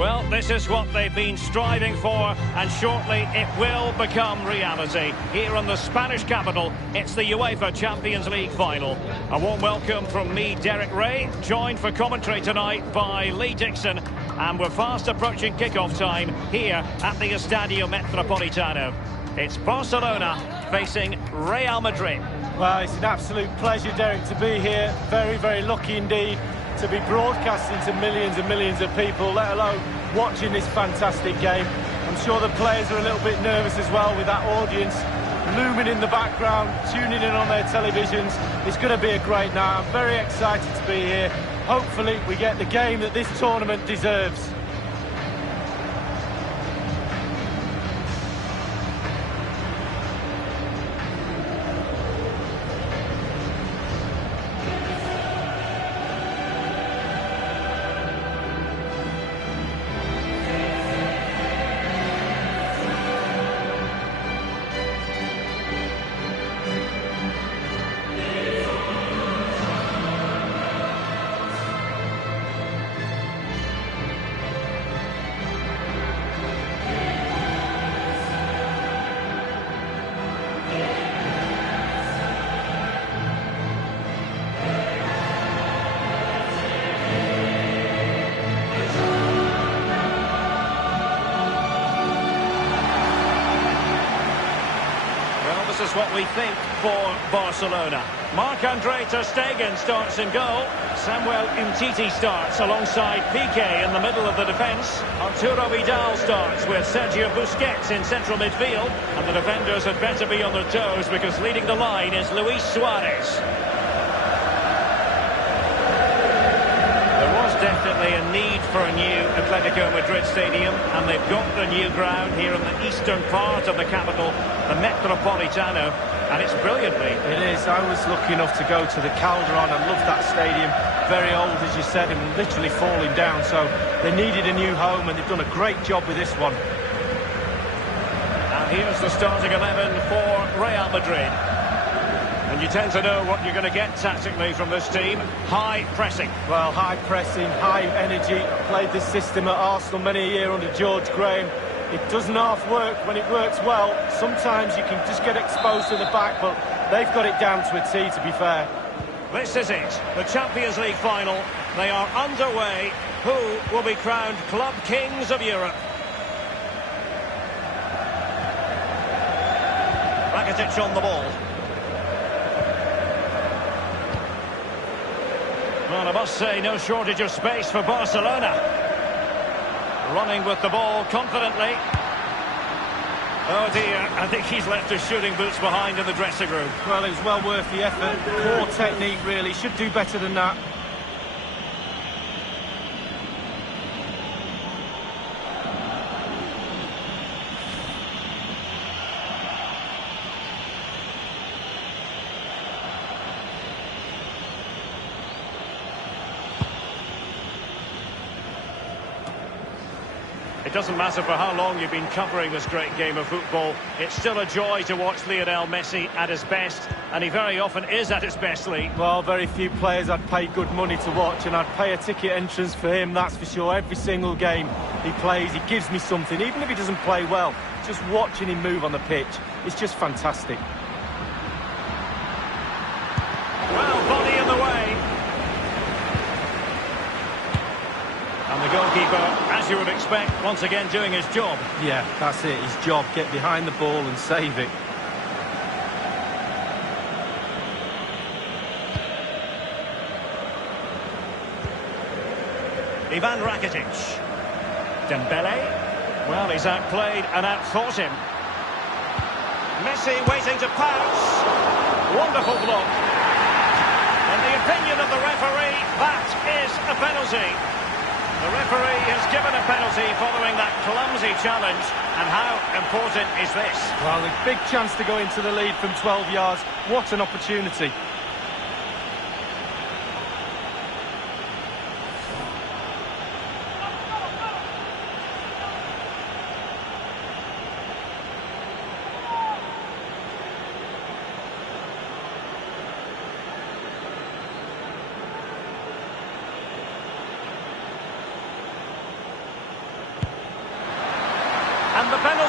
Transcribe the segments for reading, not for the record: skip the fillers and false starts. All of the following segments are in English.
Well, this is what they've been striving for, and shortly it will become reality. Here in the Spanish capital, it's the UEFA Champions League final. A warm welcome from me, Derek Ray, joined for commentary tonight by Lee Dixon, and we're fast approaching kickoff time here at the Estadio Metropolitano. It's Barcelona facing Real Madrid. Well, it's an absolute pleasure, Derek, to be here. Very, very lucky indeed to be broadcasting to millions and millions of people, let alone watching this fantastic game. I'm sure the players are a little bit nervous as well with that audience looming in the background, tuning in on their televisions. It's going to be a great night. I'm very excited to be here. Hopefully we get the game that this tournament deserves. This is what we think for Barcelona. Marc-Andre ter Stegen starts in goal. Samuel Umtiti starts alongside Piqué in the middle of the defence. Arturo Vidal starts with Sergio Busquets in central midfield. And the defenders had better be on their toes because leading the line is Luis Suarez. Definitely a need for a new Atletico Madrid stadium, and they've got the new ground here in the eastern part of the capital, the Metropolitano, and it's brilliantly. It is. I was lucky enough to go to the Calderon. I love that stadium. Very old, as you said, and literally falling down, so they needed a new home, and they've done a great job with this one. And here's the starting 11 for Real Madrid. And you tend to know what you're going to get tactically from this team. High pressing. Well, high pressing, high energy. Played this system at Arsenal many a year under George Graham. It doesn't half work when it works well. Sometimes you can just get exposed to the back, but they've got it down to a T, to be fair. This is it, the Champions League final. They are underway. Who will be crowned club kings of Europe? Rakitic on the ball. Well, I must say, no shortage of space for Barcelona. Running with the ball confidently. Oh dear, I think he's left his shooting boots behind in the dressing room. Well, it was well worth the effort. Poor technique, really. Should do better than that. It doesn't matter for how long you've been covering this great game of football. It's still a joy to watch Lionel Messi at his best, and he very often is at his best, Lee. Well, very few players I'd pay good money to watch, and I'd pay a ticket entrance for him, that's for sure. Every single game he plays, he gives me something, even if he doesn't play well. Just watching him move on the pitch, it's just fantastic. Well, body in the way. And the goalkeeper, as you would expect, once again doing his job. Yeah, that's it, his job. Get behind the ball and save it. Ivan Rakitic. Dembele. Well, he's outplayed and outthought him. Messi waiting to pounce. Wonderful block. In the opinion of the referee, that is a penalty. The referee has given a penalty following that clumsy challenge. And how important is this? Well, a big chance to go into the lead from 12 yards. What an opportunity.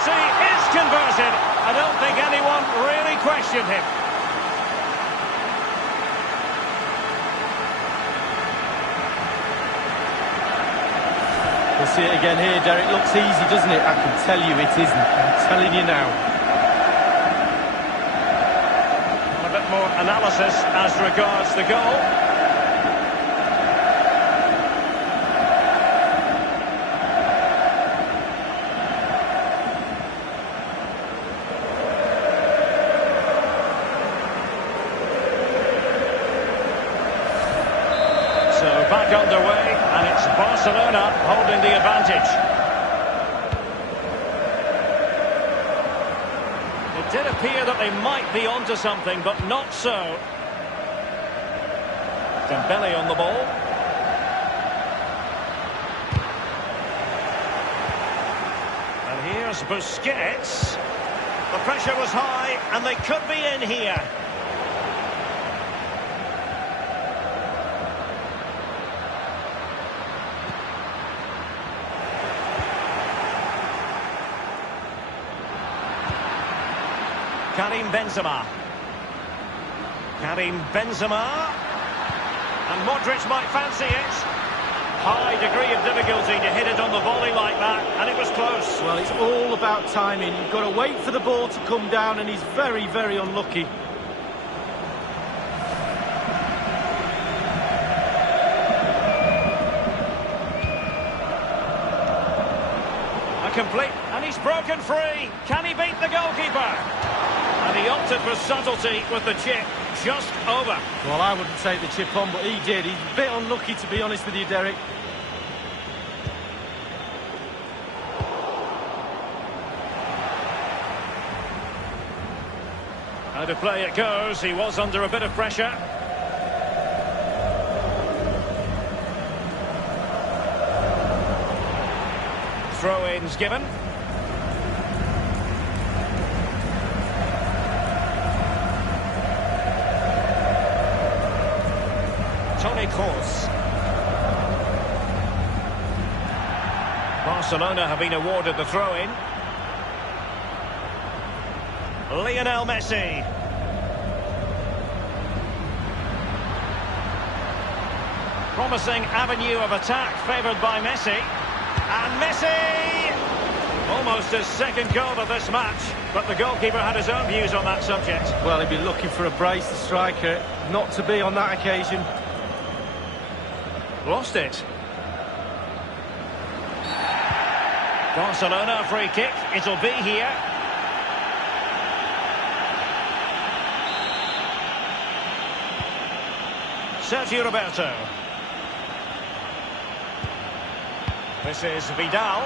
penalty is converted. I don't think anyone really questioned him. We'll see it again here, Derek. Looks easy, doesn't it? I can tell you it isn't. I'm telling you now. A bit more analysis as regards the goal. So back underway, and it's Barcelona holding the advantage. It did appear that they might be onto something, but not so. Dembele on the ball. And here's Busquets. The pressure was high, and they could be in here. Karim Benzema. Karim Benzema. And Modric might fancy it. High degree of difficulty to hit it on the volley like that, and it was close. Well, it's all about timing. You've got to wait for the ball to come down, and he's very, very unlucky. A complete, and he's broken free. Can he beat the goalkeeper? And he opted for subtlety with the chip just over. Well, I wouldn't take the chip on, but he did. He's a bit unlucky, to be honest with you, Derek. Out of play it goes. He was under a bit of pressure. Throw-ins given. Toni Kroos. Barcelona have been awarded the throw-in. Lionel Messi. Promising avenue of attack favoured by Messi. And Messi! Almost his second goal of this match, but the goalkeeper had his own views on that subject. Well, he'd be looking for a brace, the striker, not to be on that occasion. Lost it. Barcelona free kick. It'll be here. Sergio Roberto. This is Vidal.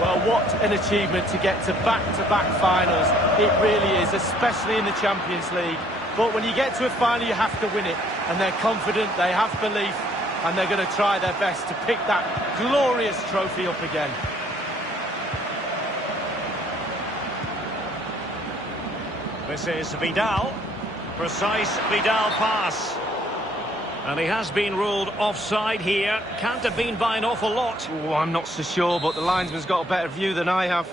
Well, what an achievement to get to back-to-back finals. It really is, especially in the Champions League. But when you get to a final, you have to win it. And they're confident, they have belief, and they're going to try their best to pick that glorious trophy up again. This is Vidal. Precise Vidal pass. And he has been ruled offside here. Can't have been by an awful lot. Oh, I'm not so sure, but the linesman's got a better view than I have.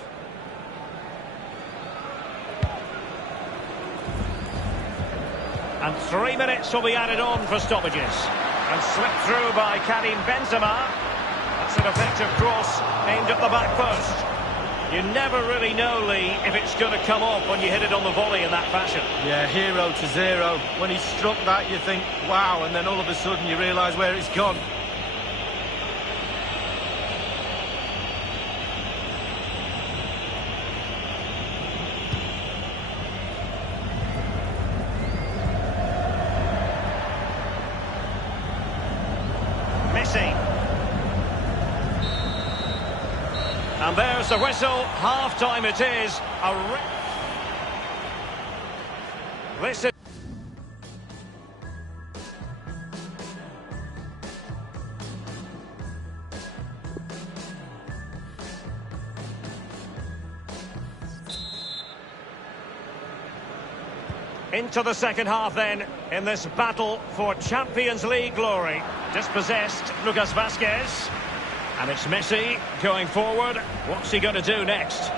And 3 minutes will be added on for stoppages. And slipped through by Karim Benzema. That's an effective cross aimed at the back post. You never really know, Lee, if it's going to come off when you hit it on the volley in that fashion. Yeah, 0-0. When he struck that, you think, wow, and then all of a sudden you realise where it's gone. Messi. And there's the whistle. Half-time it is. This is... Into the second half then, in this battle for Champions League glory. Dispossessed, Lucas Vazquez. And it's Messi going forward. What's he going to do next?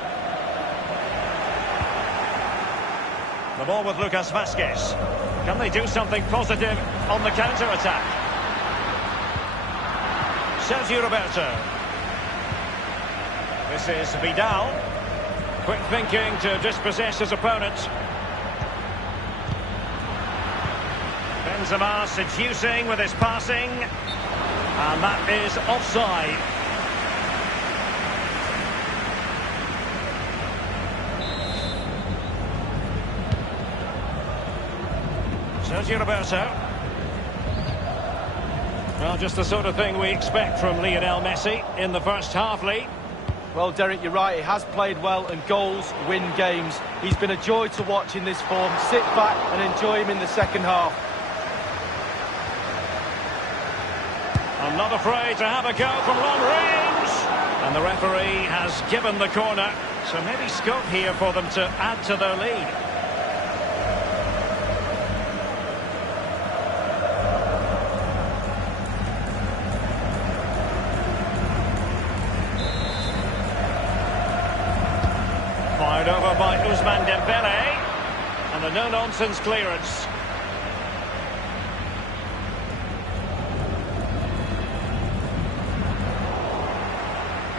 The ball with Lucas Vazquez. Can they do something positive on the counter-attack? Sergio Roberto. This is Vidal. Quick thinking to dispossess his opponent. Benzema seducing with his passing. And that is offside. Sergio Roberto. Well, just the sort of thing we expect from Lionel Messi in the first half, Lee. Well, Derek, you're right. He has played well, and goals win games. He's been a joy to watch in this form. Sit back and enjoy him in the second half. I'm not afraid to have a go from long range. And the referee has given the corner. So maybe scope here for them to add to their lead. Fired over by Ousmane Dembele. And a no-nonsense clearance.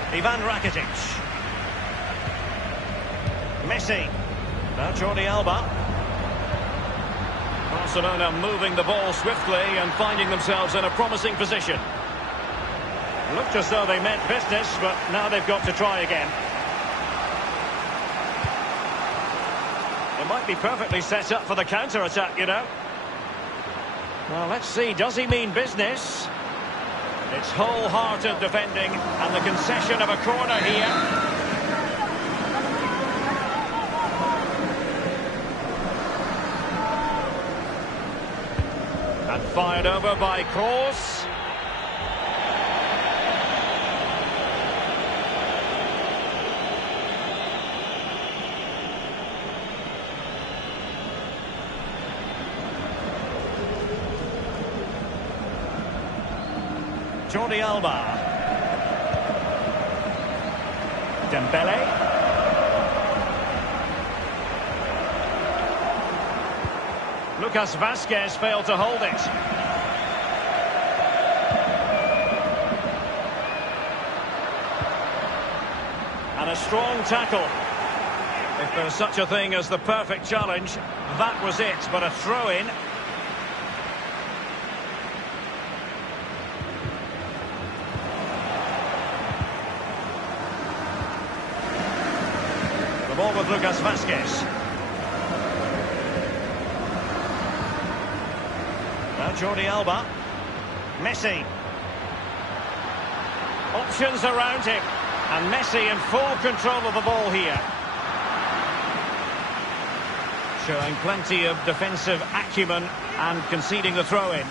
Ivan Rakitic. Messi. Now Jordi Alba. Barcelona moving the ball swiftly and finding themselves in a promising position. Looked as though they meant business, but now they've got to try again. They might be perfectly set up for the counter-attack, you know. Well, let's see. Does he mean business? It's wholehearted defending, and the concession of a corner here. And fired over by Kroos. Jordi Alba. Dembele. Lucas Vazquez failed to hold it. And a strong tackle. If there's such a thing as the perfect challenge, that was it, but a throw-in. Ball with Lucas Vazquez. Now Jordi Alba. Messi. Options around him. And Messi in full control of the ball here. Showing plenty of defensive acumen and conceding the throw-in.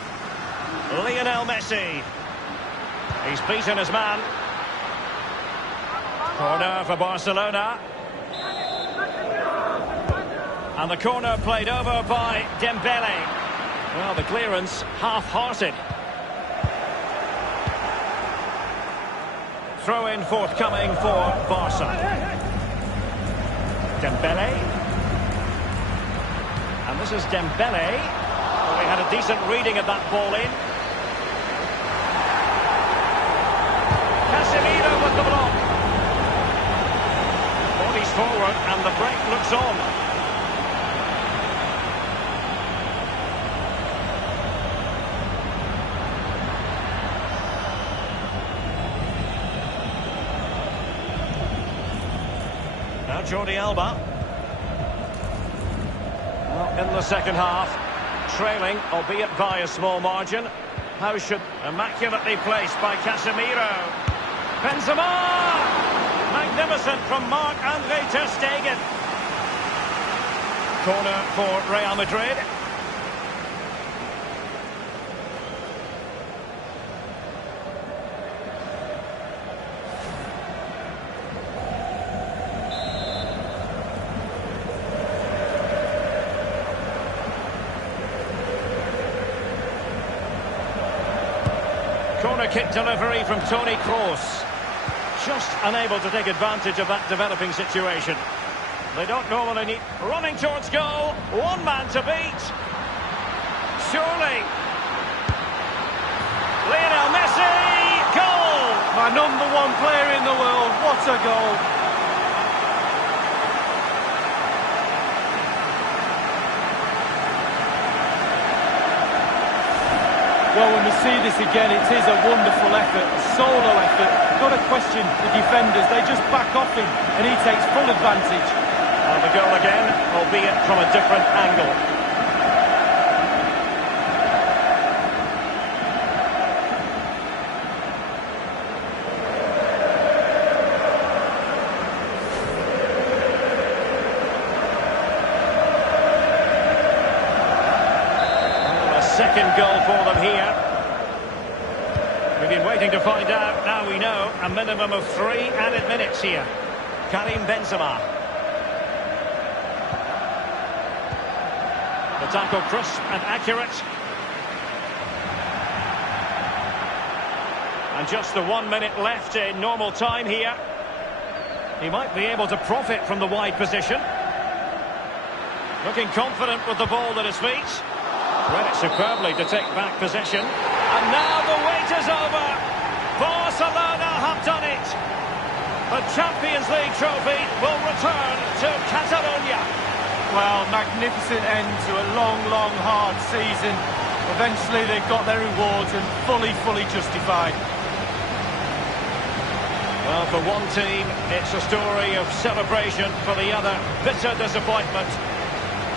Lionel Messi. He's beaten his man. Corner for Barcelona. And the corner played over by Dembele. Well, the clearance half-hearted. Throw-in forthcoming for Barca. Dembele. And this is Dembele. Well, he had a decent reading of that ball in. Casemiro with the block. Bodies forward and the break looks on. Now Jordi Alba. Well, in the second half, trailing, albeit by a small margin. How should... Immaculately placed by Casemiro. Benzema! Magnificent from Marc-Andre ter Stegen. Corner for Real Madrid. Corner kick delivery from Toni Kroos. Just unable to take advantage of that developing situation. They don't normally need... Running towards goal. One man to beat. Surely. Lionel Messi. Goal. My #1 player in the world. What a goal. Well, when we see this again, it is a wonderful effort, a solo effort. Got to question the defenders. They just back off him, and he takes full advantage. And the goal again, albeit from a different angle. Second goal for them here. We've been waiting to find out. Now we know a minimum of 3 added minutes here. Karim Benzema. The tackle crisp and accurate. And just the 1 minute left in normal time here. He might be able to profit from the wide position. Looking confident with the ball at his feet. Read it superbly to take back possession. And now the wait is over. Barcelona have done it. The Champions League trophy will return to Catalonia. Well, magnificent end to a long, long, hard season. Eventually they've got their rewards and fully justified. Well, for one team, it's a story of celebration. For the other, bitter disappointment.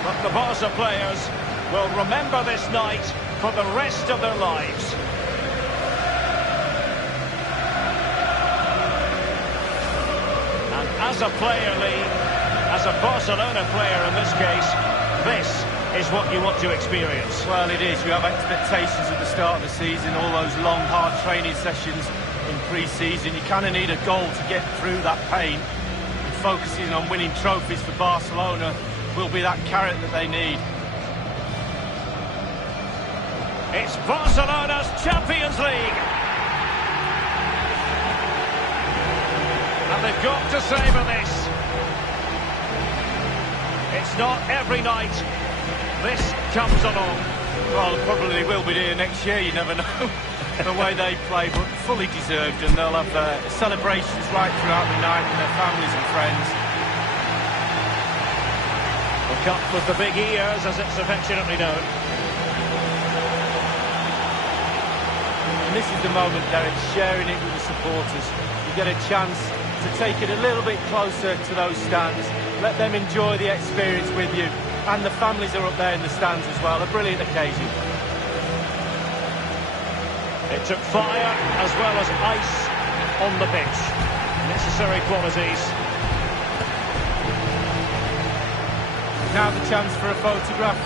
But the Barca players will remember this night for the rest of their lives. And as a player, Lee, as a Barcelona player in this case, this is what you want to experience. Well, it is. You have expectations at the start of the season, all those long, hard training sessions in pre-season. You kind of need a goal to get through that pain. And focusing on winning trophies for Barcelona will be that carrot that they need. It's Barcelona's Champions League. And they've got to savour this. It's not every night this comes along. Well, it probably will be here next year, you never know, the way they play, but fully deserved, and they'll have celebrations right throughout the night with their families and friends. The cup with the big ears, as it's affectionately known. And this is the moment, Derek, sharing it with the supporters. You get a chance to take it a little bit closer to those stands. Let them enjoy the experience with you. And the families are up there in the stands as well. A brilliant occasion. It took fire as well as ice on the pitch. Necessary qualities. Now the chance for a photograph.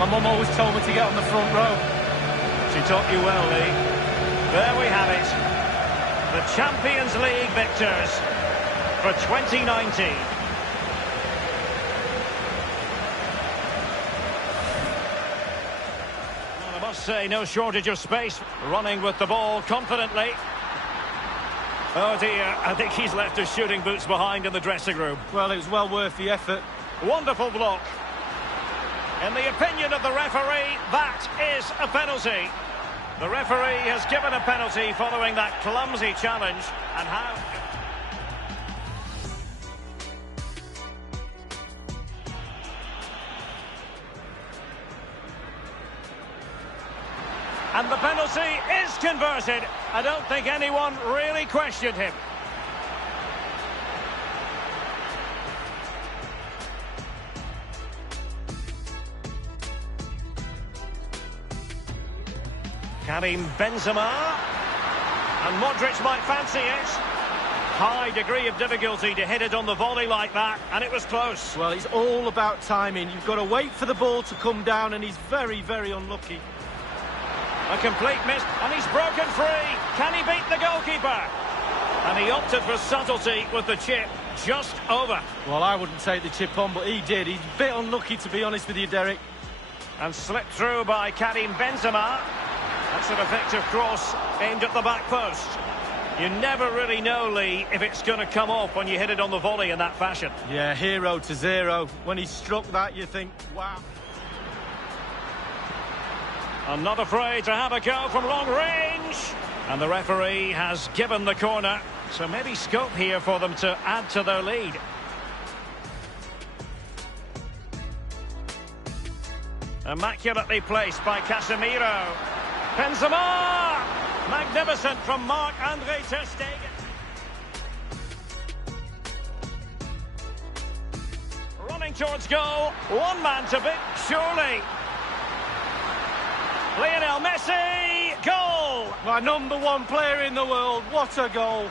My mum always told me to get on the front row. She taught you well, Lee. There we have it. The Champions League victors for 2019. Well, I must say, no shortage of space. Running with the ball confidently. Oh dear, I think he's left his shooting boots behind in the dressing room. Well, it was well worth the effort. Wonderful block. In the opinion of the referee, that is a penalty. The referee has given a penalty following that clumsy challenge. And how... And the penalty is converted. I don't think anyone really questioned him. Karim Benzema, and Modric might fancy it. High degree of difficulty to hit it on the volley like that, and it was close. Well, it's all about timing. You've got to wait for the ball to come down, and he's very, very unlucky. A complete miss, and he's broken free. Can he beat the goalkeeper? And he opted for subtlety with the chip just over. Well, I wouldn't take the chip on, but he did. He's a bit unlucky, to be honest with you, Derek. And slipped through by Karim Benzema. That's an effective cross aimed at the back post. You never really know, Lee, if it's going to come off when you hit it on the volley in that fashion. Yeah, 0-0. When he struck that, you think, wow. And not afraid to have a go from long range. And the referee has given the corner. So maybe scope here for them to add to their lead. Immaculately placed by Casemiro. Benzema! Magnificent from Marc-Andre ter Stegen. Running towards goal. One man to beat, surely. Lionel Messi, goal! My #1 player in the world, what a goal.